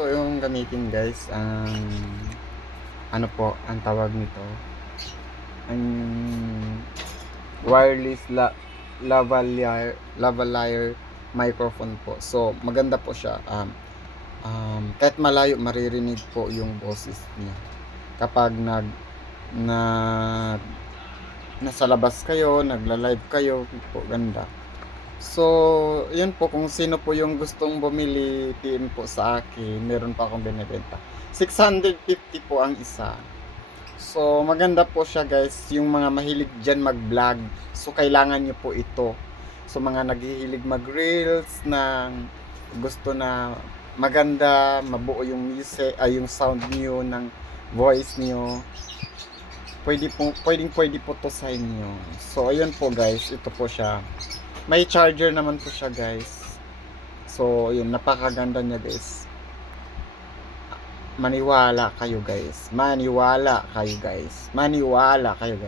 to yung gamitin guys, ang ano po ang tawag nito, ang wireless lavalier microphone po. So maganda po siya, kahit malayo maririnig po yung boses niya kapag nasa labas kayo, nagla-live kayo po, ganda. So, yun po, kung sino po yung gustong bumili, PM po sa akin, meron pa akong binibenta. 650 po ang isa. So, maganda po siya guys, yung mga mahilig dyan mag-vlog, so kailangan nyo po ito. So, mga naghihilig mag-reels ng gusto na maganda, mabuo yung music, yung sound nyo, ng voice nyo, pwede po to sa inyo. So, ayun po guys, ito po siya. May charger naman po siya guys. So, yun, napakaganda niya guys. Maniwala kayo guys. Maniwala kayo guys. Maniwala kayo guys.